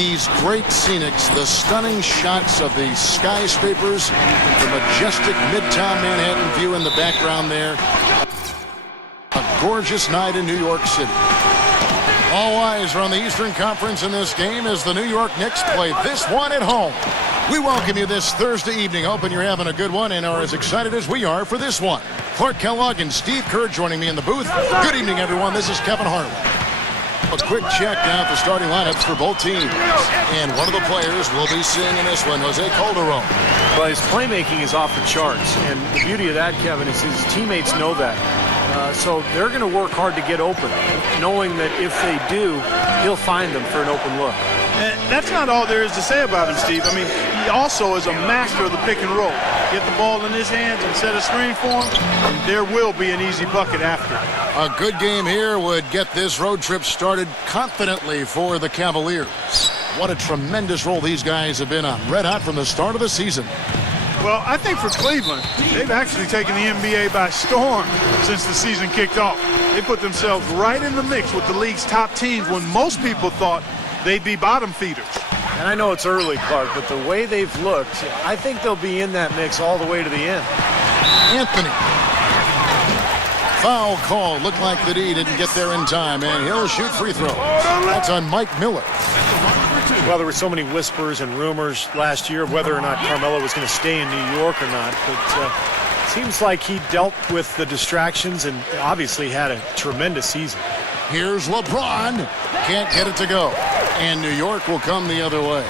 these great scenics, the stunning shots of the skyscrapers, the majestic Midtown Manhattan view in the background there. A gorgeous night in New York City. All eyes are on the Eastern Conference in this game as the New York Knicks play this one at home. We welcome you this Thursday evening, hoping you're having a good one and are as excited as we are for this one. Clark Kellogg and Steve Kerr joining me in the booth. Good evening, everyone. This is Kevin Harlan. A quick check now at the starting lineups for both teams. And one of the players we'll be seeing in this one, Jose Calderon. Well, his playmaking is off the charts, and the beauty of that, Kevin, is his teammates know that. So they're going to work hard to get open, knowing that if they do, he'll find them for an open look. And that's not all there is to say about him, Steve. I mean, he also is a master of the pick and roll. Get the ball in his hands and set a screen for him, and there will be an easy bucket after. A good game here would get this road trip started confidently for the Cavaliers. What a tremendous role these guys have been on. Red hot from the start of the season. Well, I think for Cleveland, they've actually taken the NBA by storm since the season kicked off. They put themselves right in the mix with the league's top teams when most people thought they'd be bottom feeders. And I know it's early, Clark, but the way they've looked, I think they'll be in that mix all the way to the end. Anthony. Foul call. Looked like the D didn't get there in time, and he'll shoot free throw. That's on Mike Miller. Well, there were so many whispers and rumors last year of whether or not Carmelo was going to stay in New York or not, but it seems like he dealt with the distractions and obviously had a tremendous season. Here's LeBron. Can't get it to go. And New York will come the other way.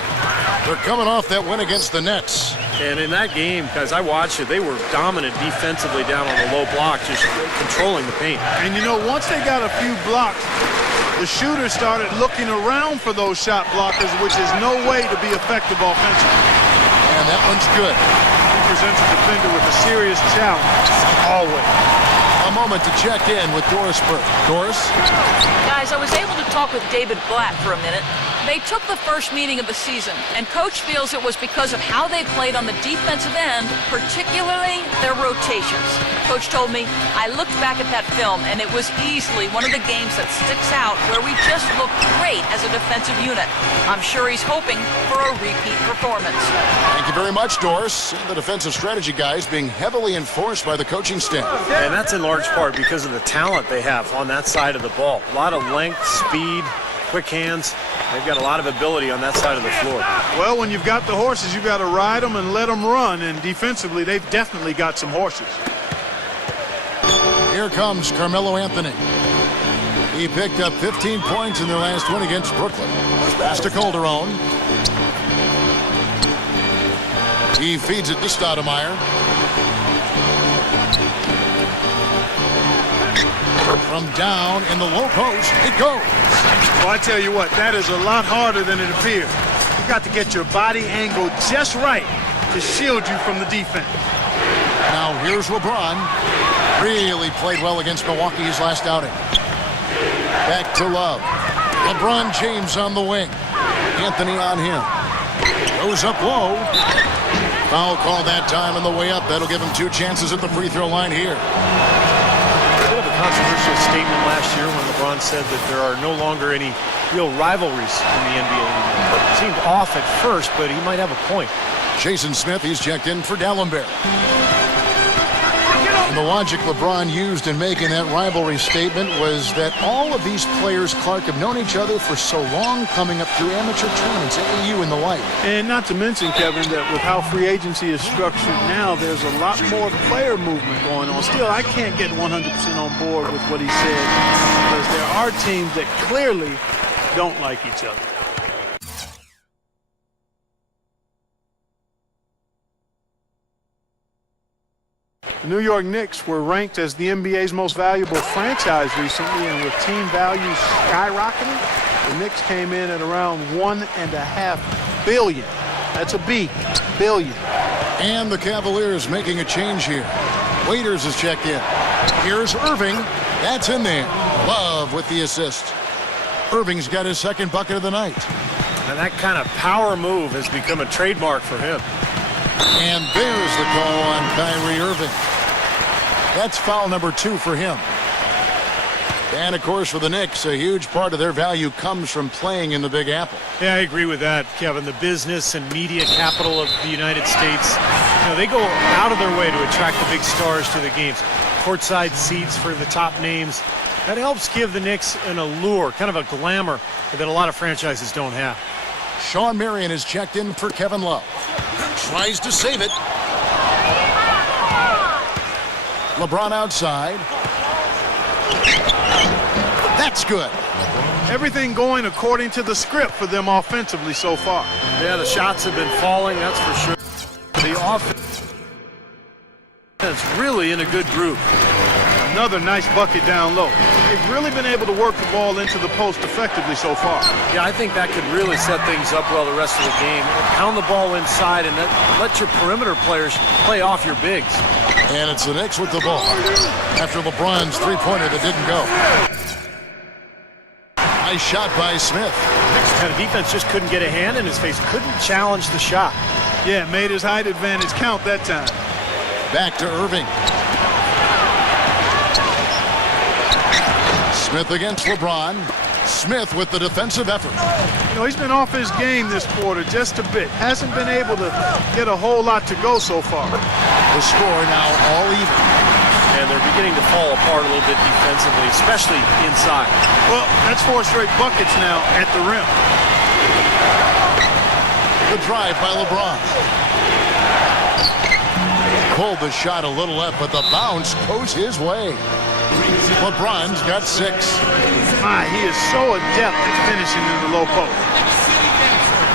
They're coming off that win against the Nets. And in that game, because I watched it, they were dominant defensively down on the low block, just controlling the paint. And, you know, once they got a few blocks, the shooters started looking around for those shot blockers, which is no way to be effective offensively. And that one's good. He presents a defender with a serious challenge, always. A moment to check in with Doris Burke. Doris? Guys, I was able to talk with David Blatt for a minute. They took the first meeting of the season, and Coach feels it was because of how they played on the defensive end, particularly their rotations. Coach told me, I looked back at that film, and it was easily one of the games that sticks out where we just looked great as a defensive unit. I'm sure he's hoping for a repeat performance. Thank you very much, Doris. The defensive strategy guys being heavily enforced by the coaching staff. And that's in large part because of the talent they have on that side of the ball. A lot of length, speed, quick hands. They've got a lot of ability on that side of the floor. Well, when you've got the horses, you've got to ride them and let them run. And defensively, they've definitely got some horses. Here comes Carmelo Anthony. He picked up 15 points in their last win against Brooklyn. Pass to Calderon. He feeds it to Stoudemire. From down in the low post, it goes. Well, I tell you what, that is a lot harder than it appears. You've got to get your body angle just right to shield you from the defense. Now here's LeBron. Really played well against Milwaukee his last outing. Back to Love. LeBron James on the wing. Anthony on him. Goes up low. Foul call that time on the way up. That'll give him 2 chances at the free throw line here. Controversial statement last year when LeBron said that there are no longer any real rivalries in the NBA anymore. It seemed off at first, but he might have a point. Jason Smith, he's checked in for Dallenberg. And the logic LeBron used in making that rivalry statement was that all of these players, Clark, have known each other for so long, coming up through amateur tournaments, AAU and the like. And not to mention, Kevin, that with how free agency is structured now, there's a lot more player movement going on. Still, I can't get 100% on board with what he said because there are teams that clearly don't like each other. The New York Knicks were ranked as the NBA's most valuable franchise recently, and with team values skyrocketing, the Knicks came in at around $1.5 billion. That's a B, billion. And the Cavaliers making a change here. Waiters is checked in. Here's Irving. That's in there. Love with the assist. Irving's got his second bucket of the night. And that kind of power move has become a trademark for him. And there's the call on Kyrie Irving. That's foul number 2 for him. And, of course, for the Knicks, a huge part of their value comes from playing in the Big Apple. Yeah, I agree with that, Kevin. The business and media capital of the United States, they go out of their way to attract the big stars to the games. Courtside seats for the top names. That helps give the Knicks an allure, kind of a glamour that a lot of franchises don't have. Sean Marion is checked in for Kevin Love. Tries to save it. LeBron outside. That's good. Everything going according to the script for them offensively so far. Yeah, the shots have been falling, that's for sure. The offense is really in a good group. Another nice bucket down low. They've really been able to work the ball into the post effectively so far. Yeah, I think that could really set things up well the rest of the game. Pound the ball inside and let your perimeter players play off your bigs. And it's the Knicks with the ball after LeBron's three-pointer that didn't go. Nice shot by Smith. Knicks kind of defense just couldn't get a hand in his face, couldn't challenge the shot. Yeah, made his height advantage count that time. Back to Irving. Smith against LeBron. Smith with the defensive effort. He's been off his game this quarter just a bit. Hasn't been able to get a whole lot to go so far. The score now all even. And they're beginning to fall apart a little bit defensively, especially inside. Well, that's 4 straight buckets now at the rim. The drive by LeBron. Pulled the shot a little left, but the bounce goes his way. LeBron's got 6. My, he is so adept at finishing in the low post.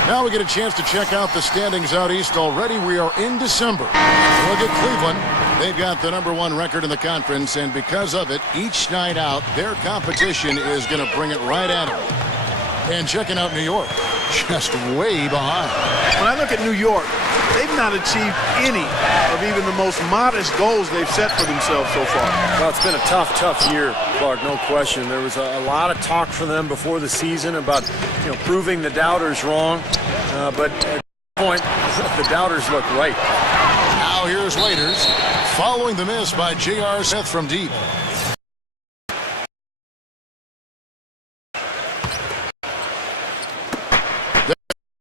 Now we get a chance to check out the standings out east. Already we are in December. Look at Cleveland. They've got the #1 record in the conference, and because of it, each night out, their competition is going to bring it right at them. And checking out New York, just way behind. When I look at New York, they've not achieved any of even the most modest goals they've set for themselves so far. Well, it's been a tough year, Clark, no question. There was a lot of talk for them before the season about proving the doubters wrong. But at this point, the doubters look right. Now here's Waiters following the miss by J.R. Smith from deep.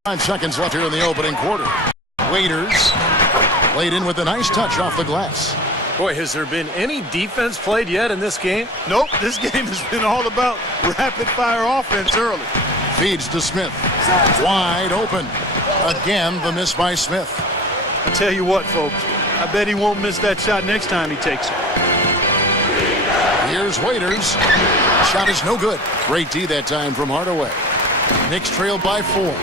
5 seconds left here in the opening quarter. Waiters laid in with a nice touch off the glass. Boy, has there been any defense played yet in this game? Nope, this game has been all about rapid-fire offense early. Feeds to Smith. Wide open. Again, the miss by Smith. I tell you what, folks, I bet he won't miss that shot next time he takes it. Here's Waiters. Shot is no good. Great D that time from Hardaway. Knicks trailed by 4.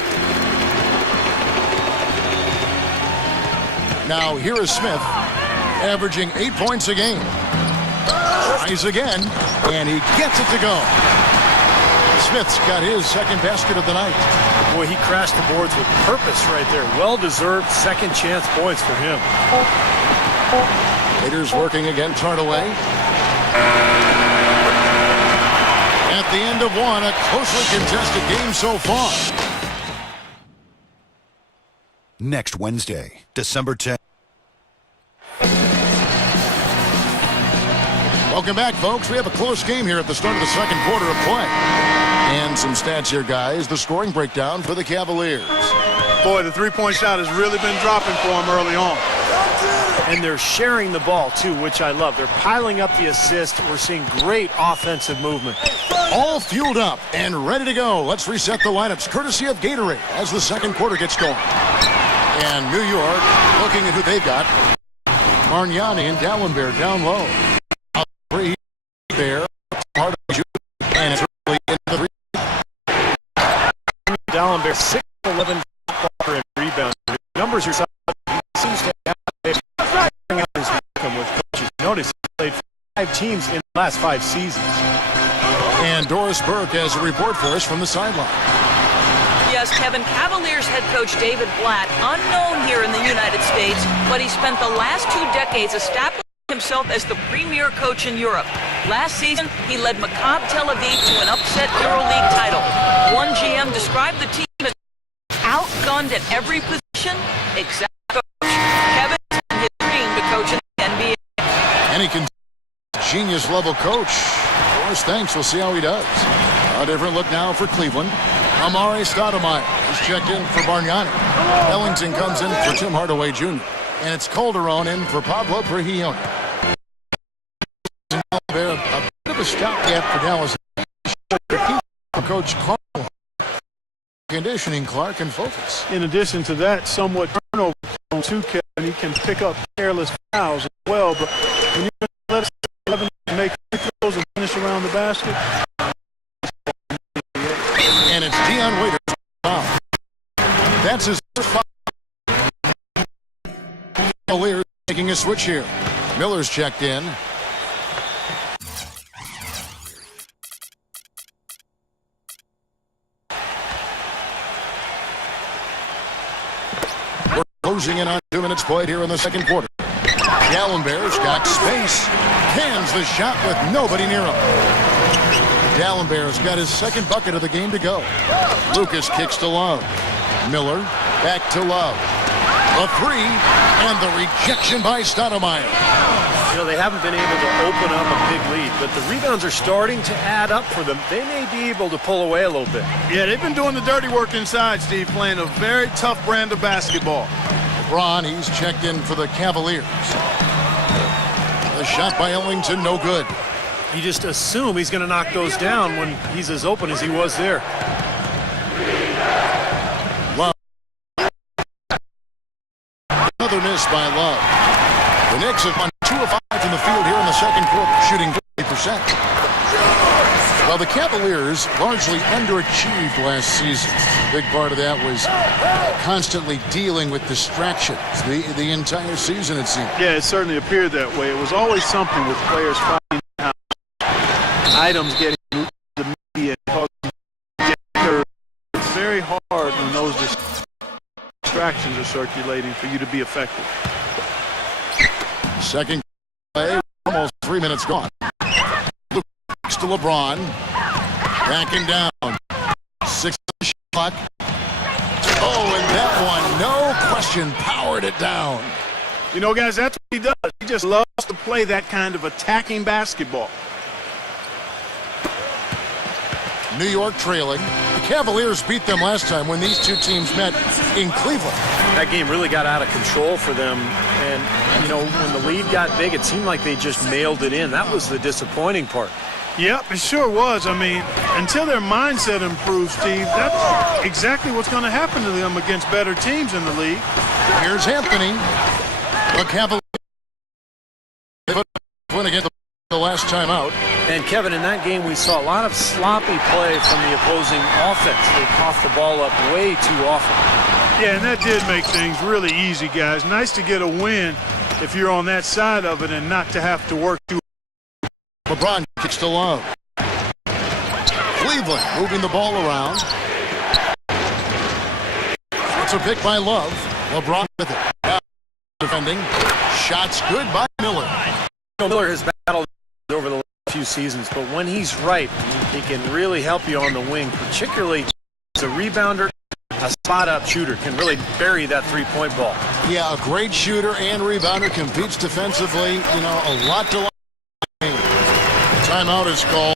Now here is Smith, averaging 8 points a game. Tries again, and he gets it to go. Smith's got his second basket of the night. Boy, he crashed the boards with purpose right there. Well-deserved second chance points for him. Waiters working against Hardaway. At the end of one, a closely contested game so far. Next Wednesday, December 10th. Welcome back, folks. We have a close game here at the start of the second quarter of play. And some stats here, guys. The scoring breakdown for the Cavaliers. Boy, the three-point shot has really been dropping for them early on. And they're sharing the ball, too, which I love. They're piling up the assist. We're seeing great offensive movement. All fueled up and ready to go. Let's reset the lineups, courtesy of Gatorade, as the second quarter gets going. And New York looking at who they've got. Margnani and Dallenberg down low. Three there. And it's really in the three. Dallenberg, 6'11" and rebound. Numbers are solid. He seems to have his welcome with coaches. Notice he played 5 teams in the last 5 seasons. And Doris Burke has a report for us from the sideline. Yes, Kevin, Cavaliers head coach David Blatt, unknown here in the United States, but he spent the last 2 decades establishing himself as the premier coach in Europe. Last season, he led Maccabi Tel Aviv to an upset EuroLeague title. One GM described the team as outgunned at every position, except coach. Kevin and his dream to coach in the NBA. And he can genius level coach. Morris thanks. We'll see how he does. A different look now for Cleveland. Amari Stoudemire is checked in for Bargnani. Ellington comes in for Tim Hardaway Jr. And it's Calderon in for Pablo Prigioni. A bit of a stopgap for Dallas. Coach Clark. Conditioning Clark and focus. In addition to that, somewhat turnover prone too, Kevin. He can pick up careless fouls as well, but when you let us make free throws and finish around the basket. And it's Dion Waiters. Wow. That's his first foul. Cavaliers making a switch here. Miller's checked in. We're closing in on 2 minutes played here in the second quarter. Gallenberg's got space. Cans the shot with nobody near him. Gallenberg's got his second bucket of the game to go. Lucas kicks to Love. Miller back to Love. A three, and the rejection by Stoudemire. You know, they haven't been able to open up a big lead, but the rebounds are starting to add up for them. They may be able to pull away a little bit. Yeah, they've been doing the dirty work inside, Steve, playing a very tough brand of basketball. LeBron, he's checked in for the Cavaliers. The shot by Ellington, no good. You just assume he's going to knock those down when he's as open as he was there. Love. Another miss by Love. The Knicks have won 2 of 5 from the field here in the second quarter, shooting 50%. Well, the Cavaliers largely underachieved last season. A big part of that was constantly dealing with distractions the entire season, it seemed. Yeah, it certainly appeared that way. It was always something with players finding out items getting the media and causing hurt. It's very hard when those distractions are circulating for you to be effective. Second play, almost 3 minutes gone. Looks to LeBron. Backing down. 6 shot. Oh, and that one, no question, powered it down. You know, guys, that's what he does. He just loves to play that kind of attacking basketball. New York trailing. The Cavaliers beat them last time when these two teams met in Cleveland. That game really got out of control for them. And, you know, when the lead got big, it seemed like they just mailed it in. That was the disappointing part. Yep, it sure was. I mean, until their mindset improves, Steve, that's exactly what's going to happen to them against better teams in the league. Here's Anthony. The Cavaliers win against the last time out. And, Kevin, in that game, we saw a lot of sloppy play from the opposing offense. They coughed the ball up way too often. Yeah, and that did make things really easy, guys. Nice to get a win if you're on that side of it and not to have to work too. LeBron kicks to Love. Cleveland moving the ball around. It's a pick by Love. LeBron with it. Now defending. Shots good by Miller. Miller has battled over the last few seasons, but when he's right, he can really help you on the wing, particularly as a rebounder. A spot-up shooter can really bury that three-point ball. Yeah, a great shooter and rebounder, competes defensively. You know, a lot to like. Timeout is called.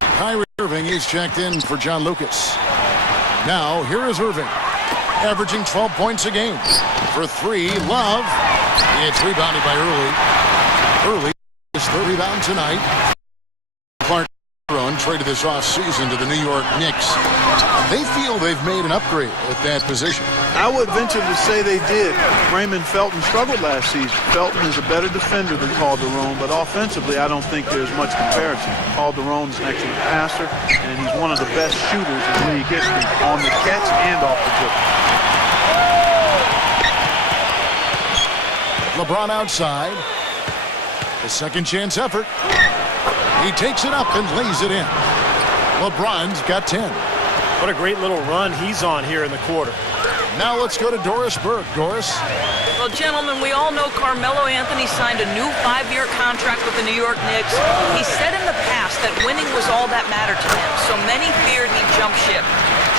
Kyrie Irving is checked in for John Lucas. Now, here is Irving, averaging 12 points a game. For 3, Love. It's rebounded by Early. Early is the rebound tonight. Clark traded this offseason to the New York Knicks. They feel they've made an upgrade at that position. I would venture to say they did. Raymond Felton struggled last season. Felton is a better defender than Calderon, but offensively, I don't think there's much comparison. Calderon is an excellent passer, and he's one of the best shooters in league history on the catch and off the dribble. LeBron outside. A second chance effort. He takes it up and lays it in. LeBron's got 10. What a great little run he's on here in the quarter. Now let's go to Doris Burke. Doris? Well, gentlemen, we all know Carmelo Anthony signed a new 5-year contract with the New York Knicks. He said in the past that winning was all that mattered to him, so many feared he'd jump ship.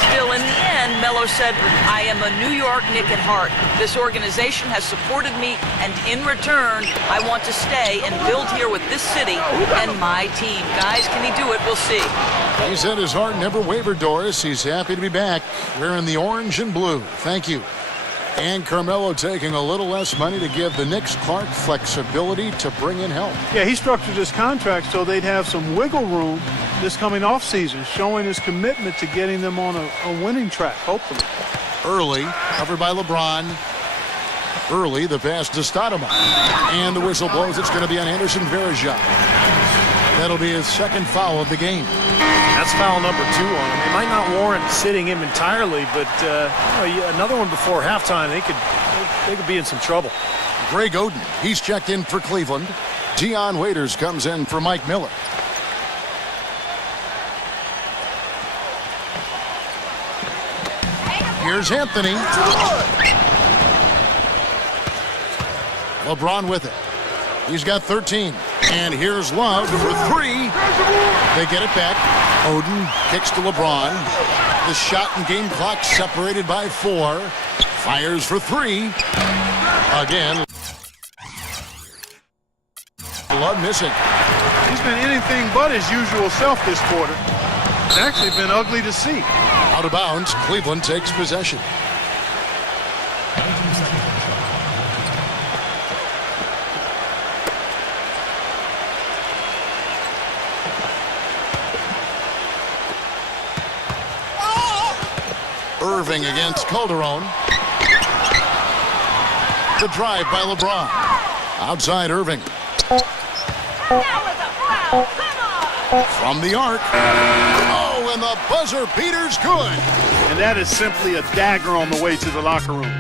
Still, in the end, Melo said, "I am a New York Knick at heart. This organization has supported me, and in return, I want to stay and build here with this city and my team." Guys, can he do it? We'll see. He said his heart never wavered, Doris. He's happy to be back wearing the orange and blue. Thank you. And Carmelo taking a little less money to give the Knicks Clark flexibility to bring in help. Yeah, he structured his contract so they'd have some wiggle room this coming off season, showing his commitment to getting them on a winning track, hopefully. Early, covered by LeBron. Early, the pass to Stoudemire. And the whistle blows. It's going to be on Anderson Varejao. That'll be his second foul of the game. That's foul number 2 on him. It might not warrant sitting him entirely, but another one before halftime, they could be in some trouble. Greg Oden, he's checked in for Cleveland. Dion Waiters comes in for Mike Miller. Here's Anthony. LeBron with it. He's got 13. And here's Love for 3. They get it back. Oden kicks to LeBron. The shot and game clock separated by 4. Fires for 3. Again. Love missing. He's been anything but his usual self this quarter. It's actually been ugly to see. Out of bounds. Cleveland takes possession. Irving against Calderon. The drive by LeBron. Outside Irving. From the arc. Oh, and the buzzer beater's good. And that is simply a dagger on the way to the locker room.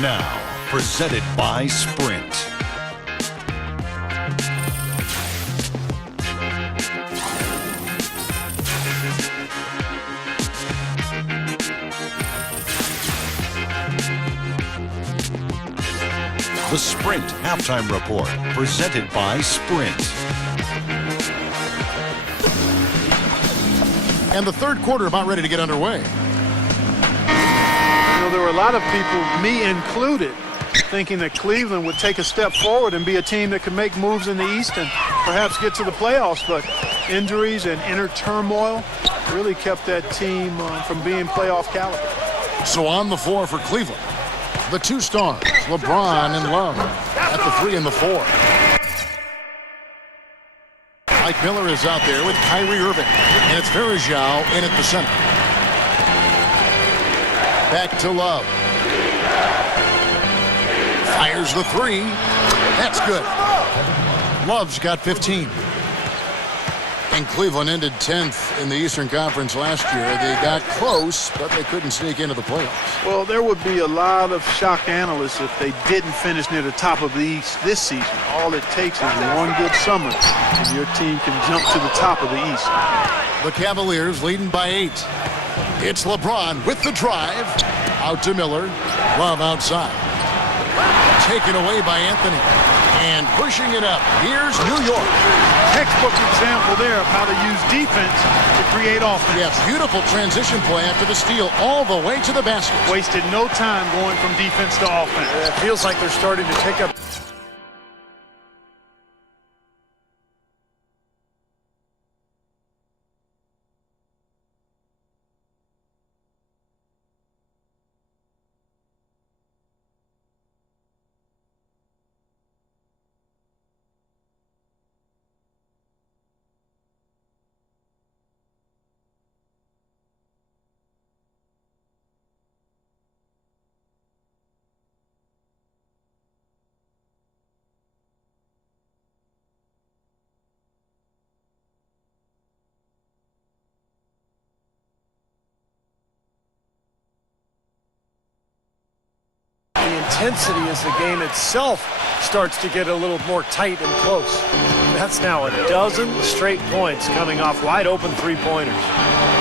Now, presented by Sprint. The Sprint Halftime Report, presented by Sprint. And the third quarter about ready to get underway. You know, there were a lot of people, me included, thinking that Cleveland would take a step forward and be a team that could make moves in the East and perhaps get to the playoffs, but injuries and inner turmoil really kept that team from being playoff caliber. So on the floor for Cleveland, the 2 stars, LeBron and Love, at the 3 and the 4. Mike Miller is out there with Kyrie Irving, and it's Varejao in at the center. Back to Love. Fires the 3. That's good. Love's got 15. And Cleveland ended 10th in the Eastern Conference last year. They got close, but they couldn't sneak into the playoffs. Well, there would be a lot of shock analysts if they didn't finish near the top of the East this season. All it takes is one good summer, and your team can jump to the top of the East. The Cavaliers leading by 8. It's LeBron with the drive. Out to Miller. Love outside. Taken away by Anthony. And pushing it up. Here's New York. Textbook example there of how to use defense to create offense. Yeah, beautiful transition play after the steal all the way to the basket. Wasted no time going from defense to offense. It feels like they're starting to take up. Intensity as the game itself starts to get a little more tight and close. That's now a dozen straight points coming off wide open three-pointers.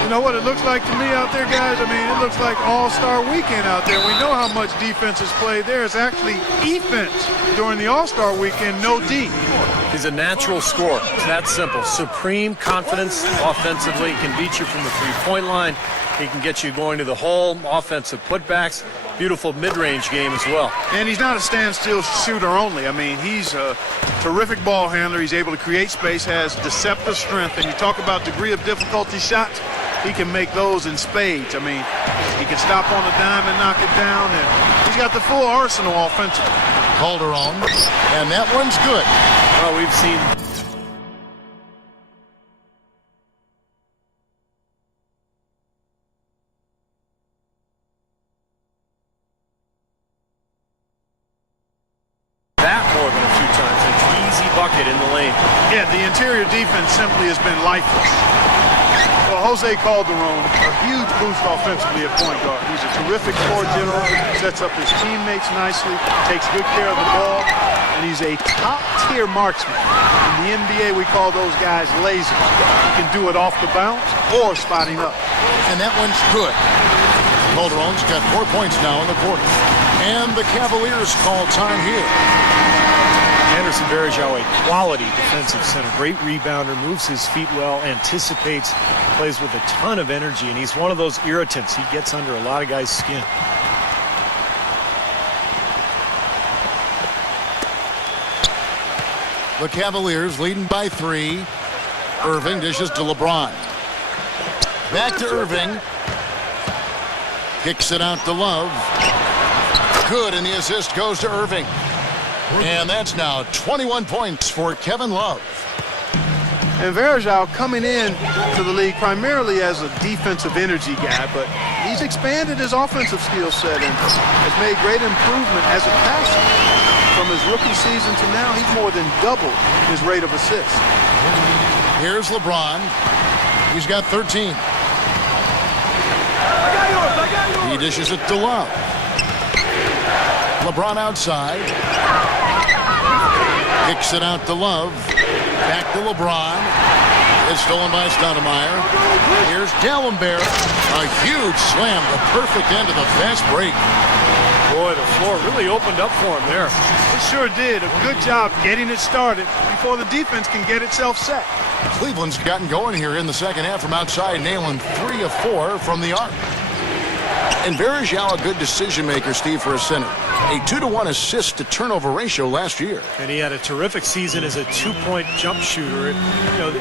You know what it looks like to me out there, guys? I mean, it looks like All-Star Weekend out there. We know how much defense is played there. It's actually defense during the All-Star Weekend, no D. He's a natural scorer. It's that simple. Supreme confidence offensively. He can beat you from the three-point line. He can get you going to the hole, offensive putbacks. Beautiful mid-range game as well. And he's not a standstill shooter only. I mean, he's a terrific ball handler. He's able to create space, has deceptive strength. And you talk about degree of difficulty shots, he can make those in spades. I mean, he can stop on a dime and knock it down. And he's got the full arsenal offensively. Calderon, and that one's good. Well, we've seen that more than a few times. An easy bucket in the lane. Yeah, the interior defense simply has been lifeless. Well, Jose Calderon, a huge boost offensively at point guard. He's a terrific floor general, sets up his teammates nicely, takes good care of the ball, and he's a top-tier marksman. In the NBA, we call those guys lasers. He can do it off the bounce or spotting up. And that one's good. Calderon's got 4 points now in the quarter. And the Cavaliers call time here. Anderson Varejao, a quality defensive center. Great rebounder, moves his feet well, anticipates, plays with a ton of energy, and he's one of those irritants. He gets under a lot of guys' skin. The Cavaliers leading by 3. Irving dishes to LeBron. Back to Irving. Kicks it out to Love. Good, and the assist goes to Irving. And that's now 21 points for Kevin Love. And Varejao coming in to the league primarily as a defensive energy guy, but he's expanded his offensive skill set and has made great improvement as a passer. From his rookie season to now, he's more than doubled his rate of assists. Here's LeBron. He's got 13. He dishes it to Love. LeBron outside. Kicks it out to Love. Back to LeBron. It's stolen by Stoudemire. Here's Dalembert. A huge slam. The perfect end of the fast break. Boy, the floor really opened up for him there. It sure did. A good job getting it started before the defense can get itself set. Cleveland's gotten going here in the second half from outside, nailing 3 of 4 from the arc. And Varejao, a good decision maker, Steve, for a center. A 2-to-1 assist to turnover ratio last year. And he had a terrific season as a two-point jump shooter.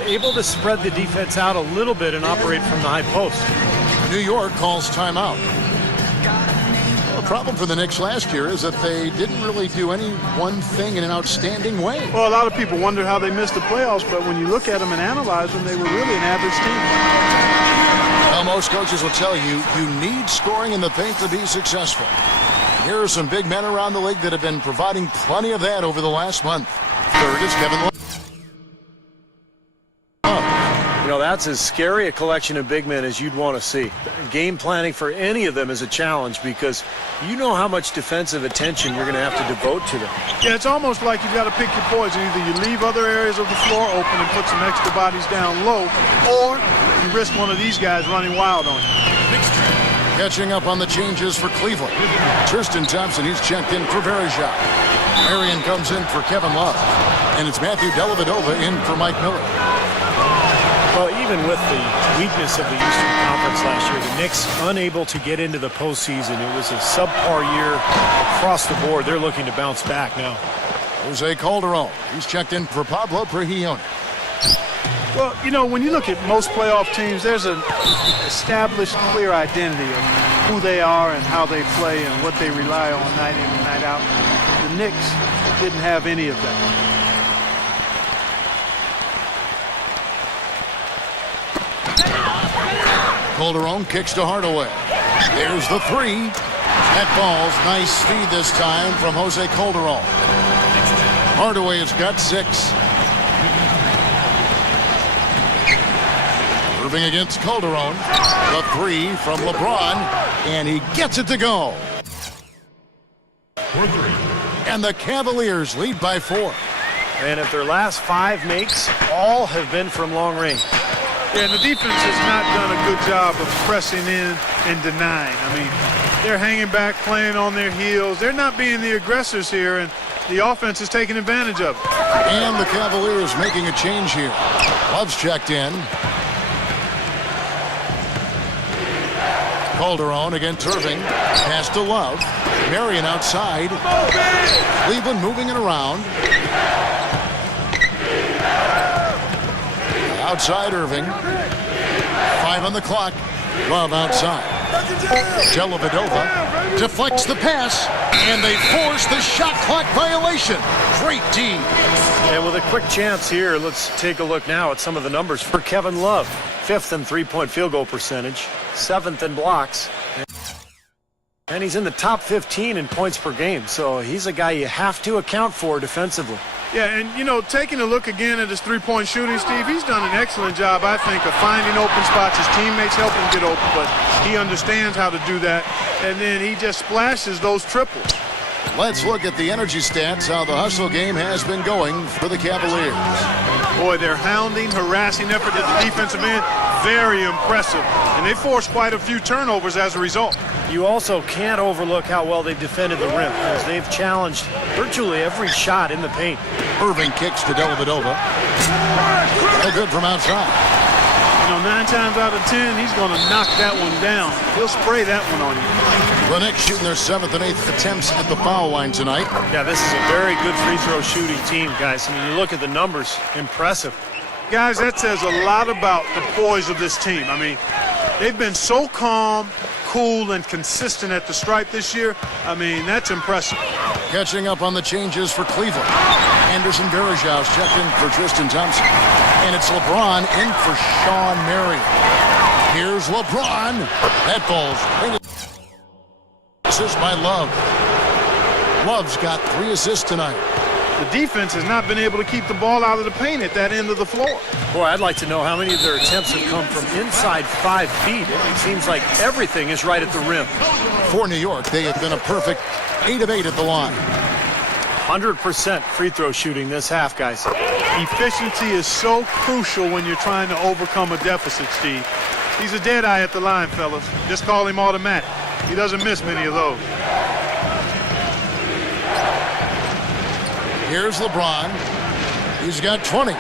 Able to spread the defense out a little bit and operate from the high post. New York calls timeout. Well, the problem for the Knicks last year is that they didn't really do any one thing in an outstanding way. Well, a lot of people wonder how they missed the playoffs, but when you look at them and analyze them, they were really an average team. Well, most coaches will tell you, you need scoring in the paint to be successful. Here are some big men around the league that have been providing plenty of that over the last month. Third is Kevin Love. That's as scary a collection of big men as you'd want to see. Game planning for any of them is a challenge because you know how much defensive attention you're going to have to devote to them. Yeah, it's almost like you've got to pick your poison. Either you leave other areas of the floor open and put some extra bodies down low, or you risk one of these guys running wild on you. Catching up on the changes for Cleveland. Tristan Thompson, he's checked in for Varejao. Marion comes in for Kevin Love. And it's Matthew Dellavedova in for Mike Miller. Well, even with the weakness of the Eastern Conference last year, the Knicks unable to get into the postseason. It was a subpar year across the board. They're looking to bounce back now. Jose Calderon, he's checked in for Pablo Prigioni. Well, when you look at most playoff teams, there's an established, clear identity of who they are and how they play and what they rely on night in and night out. The Knicks didn't have any of that. Calderon kicks to Hardaway. There's the 3. That falls. Nice feed this time from Jose Calderon. Hardaway has got 6. Irving against Calderon. The 3 from LeBron. And he gets it to go. And the Cavaliers lead by 4. And if their last 5 makes, all have been from long range. Yeah, and the defense has not done a good job of pressing in and denying. I mean, they're hanging back, playing on their heels. They're not being the aggressors here, and the offense is taking advantage of it. And the Cavaliers making a change here. Love's checked in. Calderon against Irving. Pass to Love. Marion outside. Cleveland moving it around. Outside Irving. 5 on the clock. Love outside. Dellavedova deflects the pass, and they force the shot clock violation. Great D. And with a quick chance here, let's take a look now at some of the numbers for Kevin Love. 5th in three-point field goal percentage, 7th in blocks, and he's in the top 15 in points per game. So he's a guy you have to account for defensively. Yeah, and, you know, taking a look again at his three-point shooting, Steve, he's done an excellent job, I think, of finding open spots. His teammates help him get open, but he understands how to do that, and then he just splashes those triples. Let's look at the energy stats, how the hustle game has been going for the Cavaliers. Boy, their hounding, harassing effort at the defensive end, very impressive. And they forced quite a few turnovers as a result. You also can't overlook how well they've defended the rim, as they've challenged virtually every shot in the paint. Irving kicks to Dellavedova. No good from outside. You know, 9 times out of 10, he's going to knock that one down. He'll spray that one on you. The Knicks shooting their 7th and 8th attempts at the foul line tonight. Yeah, this is a very good free throw shooting team, guys. I mean, you look at the numbers, impressive. Guys, that says a lot about the poise of this team. I mean, they've been so calm, cool, and consistent at the stripe this year. I mean, that's impressive. Catching up on the changes for Cleveland. Anderson Varejao checked in for Tristan Thompson. And it's LeBron in for Sean Marion. Here's LeBron. That ball's assist by Love. Love's got 3 assists tonight. The defense has not been able to keep the ball out of the paint at that end of the floor. Boy, I'd like to know how many of their attempts have come from inside 5 feet. It seems like everything is right at the rim. For New York, they have been a perfect 8 of 8 at the line. 100% free throw shooting this half, guys. Efficiency is so crucial when you're trying to overcome a deficit, Steve. He's a dead eye at the line, fellas. Just call him automatic. He doesn't miss many of those. Here's LeBron. He's got 20.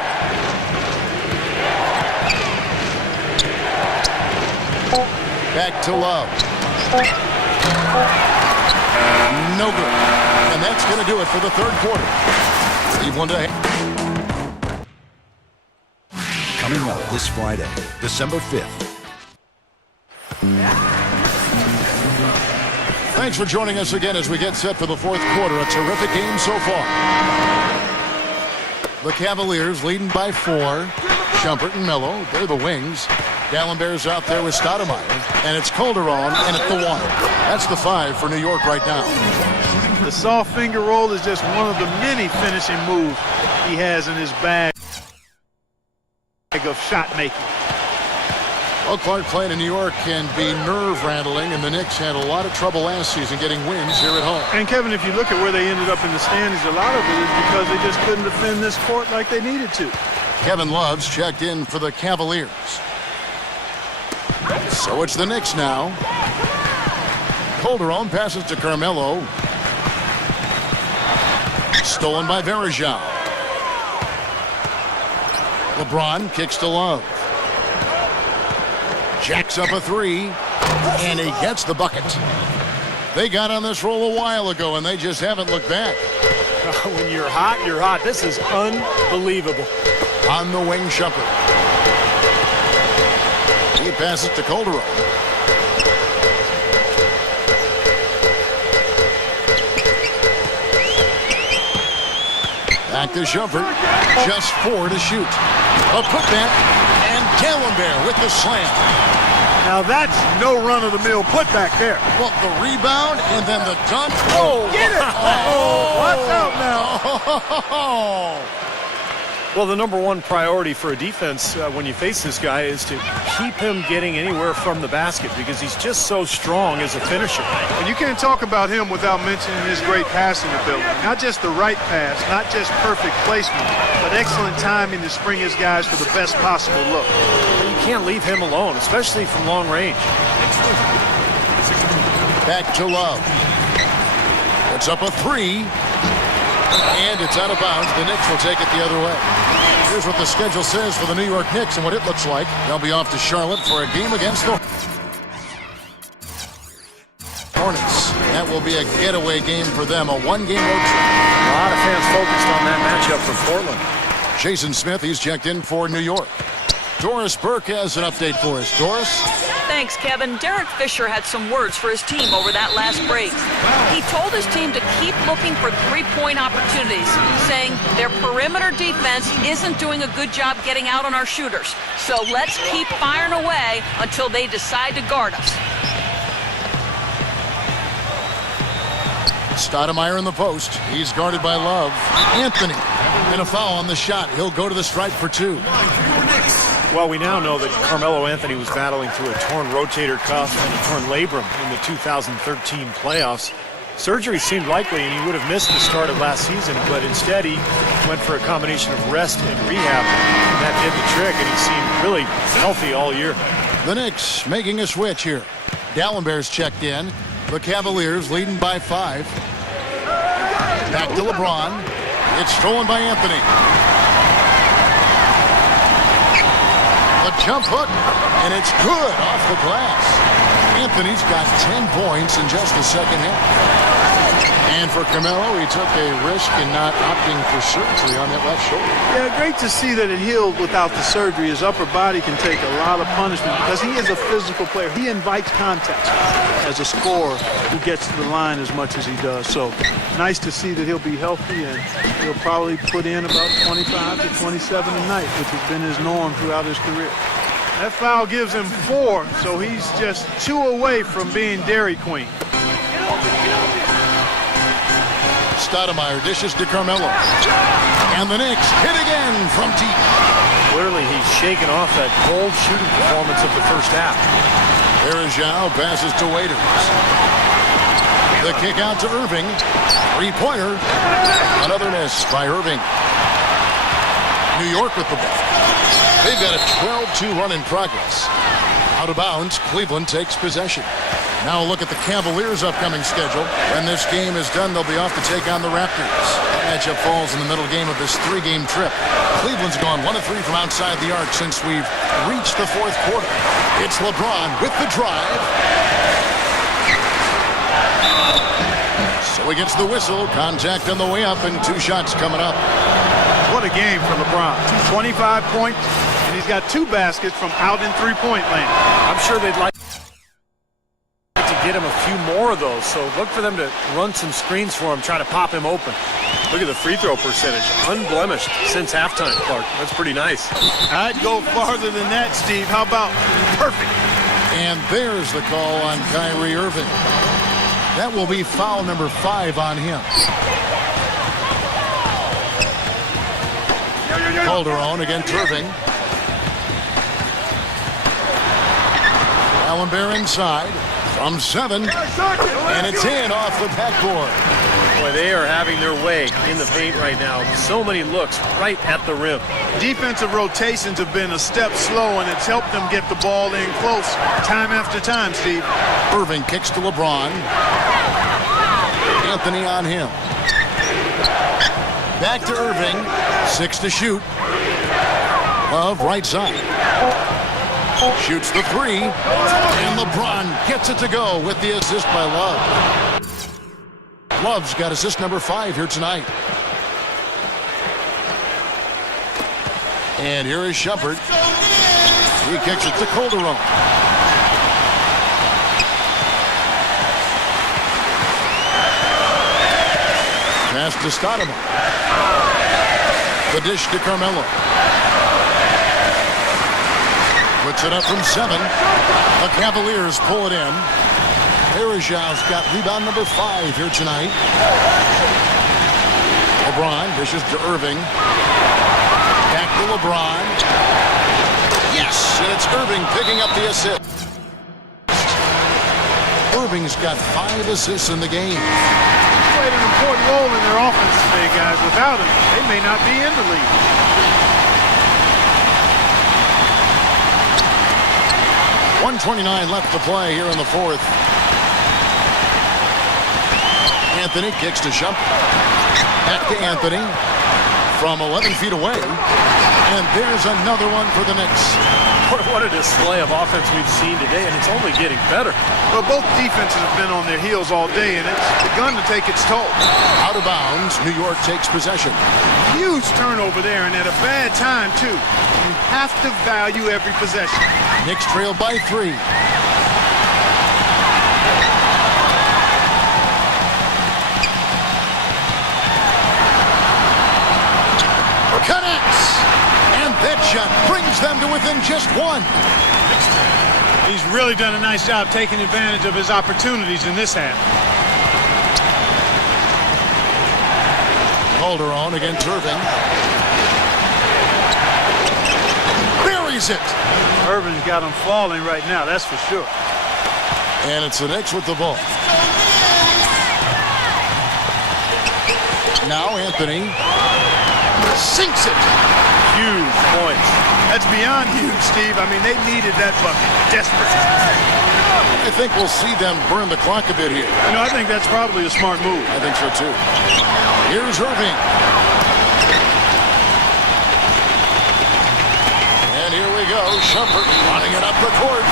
Back to Love. No good. And that's going to do it for the third quarter. Cleveland ahead. Coming up this Friday, December 5th. Thanks for joining us again as we get set for the fourth quarter. A terrific game so far. The Cavaliers leading by 4. Shumpert and Melo, they're the wings. Gallenberg's out there with Stoudemire. And it's Calderon in at the 1. That's the 5 for New York right now. The soft finger roll is just one of the many finishing moves he has in his bag of shot making. Well, Clark, playing in New York can be nerve-rattling, and the Knicks had a lot of trouble last season getting wins here at home. And, Kevin, if you look at where they ended up in the standings, a lot of it is because they just couldn't defend this court like they needed to. Kevin Love's checked in for the Cavaliers. So it's the Knicks now. Calderon passes to Carmelo. Stolen by Varejao. LeBron kicks to Love. Jacks up a 3, and he gets the bucket. They got on this roll a while ago, and they just haven't looked back. When you're hot, you're hot. This is unbelievable. On the wing, Shumpert. He passes to Calderon. Back to Shumpert. Just 4 to shoot. A putback, and Gallenberg with the slam. Now that's no run-of-the-mill putback there. Well, the rebound and then the dunk. Oh, get it! Oh, watch out now. Well, the number one priority for a defense when you face this guy is to keep him getting anywhere from the basket because he's just so strong as a finisher. And you can't talk about him without mentioning his great passing ability. Not just the right pass, not just perfect placement, but excellent timing to spring his guys for the best possible look. You can't leave him alone, especially from long range. Back to Love. It's up a three. And it's out of bounds. The Knicks will take it the other way. Here's what the schedule says for the New York Knicks and what it looks like. They'll be off to Charlotte for a game against the Hornets. That will be a getaway game for them, a one-game road trip. A lot of fans focused on that matchup for Portland. Jason Smith, he's checked in for New York. Doris Burke has an update for us. Doris? Thanks, Kevin. Derek Fisher had some words for his team over that last break. He told his team to keep looking for three-point opportunities, saying their perimeter defense isn't doing a good job getting out on our shooters. So let's keep firing away until they decide to guard us. Stoudemire in the post. He's guarded by Love. Anthony. And a foul on the shot. He'll go to the stripe for two. Well, we now know that Carmelo Anthony was battling through a torn rotator cuff and a torn labrum in the 2013 playoffs. Surgery seemed likely, and he would have missed the start of last season, but instead he went for a combination of rest and rehab, and that did the trick, and he seemed really healthy all year. The Knicks making a switch here. Dallenberg's checked in. The Cavaliers leading by 5. Back to LeBron. It's stolen by Anthony. The jump hook, and it's good off the glass. Anthony's got 10 points in just the second half. And for Carmelo, he took a risk in not opting for surgery on that left shoulder. Yeah, great to see that it healed without the surgery. His upper body can take a lot of punishment because he is a physical player. He invites contact as a scorer who gets to the line as much as he does. So nice to see that he'll be healthy, and he'll probably put in about 25 to 27 a night, which has been his norm throughout his career. That foul gives him 4, so he's just 2 away from being Dairy Queen. Stoudemire dishes to Carmelo. And the Knicks hit again from deep. Clearly, he's shaken off that cold shooting performance of the first half. Berejau passes to Waiters. The kick out to Irving. Three-pointer. Another miss by Irving. New York with the ball. They've got a 12-2 run in progress. Out of bounds, Cleveland takes possession. Now a look at the Cavaliers' upcoming schedule. When this game is done, they'll be off to take on the Raptors. That matchup falls in the middle game of this 3-game trip. Cleveland's gone 1 of 3 from outside the arc since we've reached the 4th quarter. It's LeBron with the drive. So he gets the whistle. Contact on the way up, and 2 shots coming up. What a game for LeBron. 25 points, and he's got 2 baskets from out in three-point land. I'm sure they'd like to get him a few more of those, so look for them to run some screens for him, try to pop him open. Look at the free throw percentage, unblemished since halftime, Clark. That's pretty nice. I'd go farther than that, Steve. How about perfect? And there's the call on Kyrie Irving. That will be foul number 5 on him. Calderon against Irving. Allenberg inside from 7, and it's in off the backboard. Boy, they are having their way in the paint right now. So many looks right at the rim. Defensive rotations have been a step slow, and it's helped them get the ball in close time after time, Steve. Irving kicks to LeBron. Anthony on him. Back to Irving. 6 to shoot. Love right side. Shoots the 3. And LeBron gets it to go with the assist by Love. Love's got assist number 5 here tonight. And here is Shumpert. He kicks it to Calderon. Pass to Stoudemire. The dish to Carmelo. Puts it up from 7. The Cavaliers pull it in. Berejau's got rebound number 5 here tonight. LeBron dishes to Irving. to LeBron. Yes, and it's Irving picking up the assist. Irving's got 5 assists in the game. Played an important role in their offense today, guys. Without him, they may not be in the league. 1:29 left to play here in the fourth. Anthony kicks to Shump. Back to Anthony from 11 feet away. And there's another one for the Knicks. What a display of offense we've seen today, and it's only getting better. Well, both defenses have been on their heels all day, and it's begun to take its toll. Out of bounds, New York takes possession. Huge turnover there, and at a bad time, too. You have to value every possession. Knicks trail by 3. Connects! And that shot brings them to within just 1. He's really done a nice job taking advantage of his opportunities in this half. Calderon against Irving. Buries it! Irving's got him falling right now, that's for sure. And it's the Knicks with the ball. Now Anthony sinks it. Huge points. That's beyond huge, Steve. I mean, they needed that bucket desperately. I think we'll see them burn the clock a bit here. You know, I think that's probably a smart move. I think so too. Here's Irving. And here we go. Shumpert running it up the court.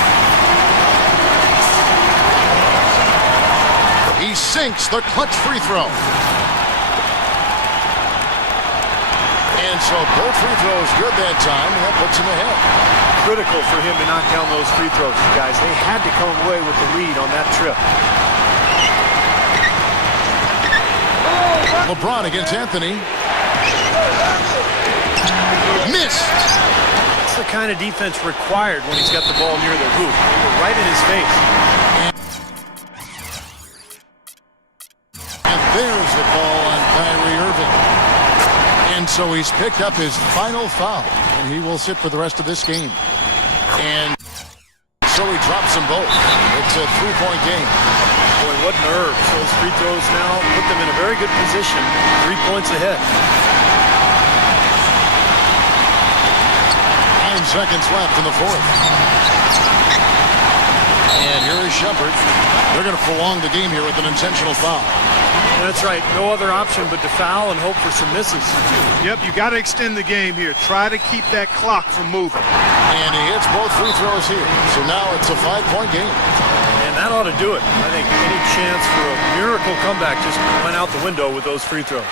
He sinks the clutch free throw. And so both free throws good that time, and that puts him ahead. Critical for him to knock down those free throws, guys. They had to come away with the lead on that trip. LeBron against Anthony. Missed. That's the kind of defense required when he's got the ball near the hoop. They were right in his face. And there's the call on Kyrie Irving. And so he's picked up his final foul, and he will sit for the rest of this game. And so he drops them both. It's a 3-point game. Boy, what nerves. Those free throws now put them in a very good position. 3 points ahead. 9 seconds left in the fourth. And here is Shumpert. They're going to prolong the game here with an intentional foul. That's right. No other option but to foul and hope for some misses. Yep, you got to extend the game here. Try to keep that clock from moving. And he hits both free throws here. So now it's a 5-point game. And that ought to do it. I think any chance for a miracle comeback just went out the window with those free throws.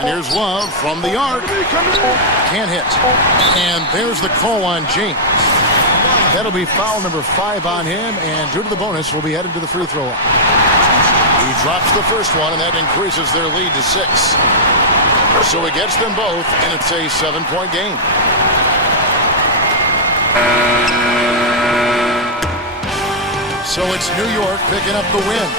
And here's Love from the arc. Can't hit. And there's the call on James. That'll be foul number 5 on him, and due to the bonus, will be headed to the free throw line. He drops the first one, and that increases their lead to 6. So he gets them both, and it's a 7-point game. So it's New York picking up the win.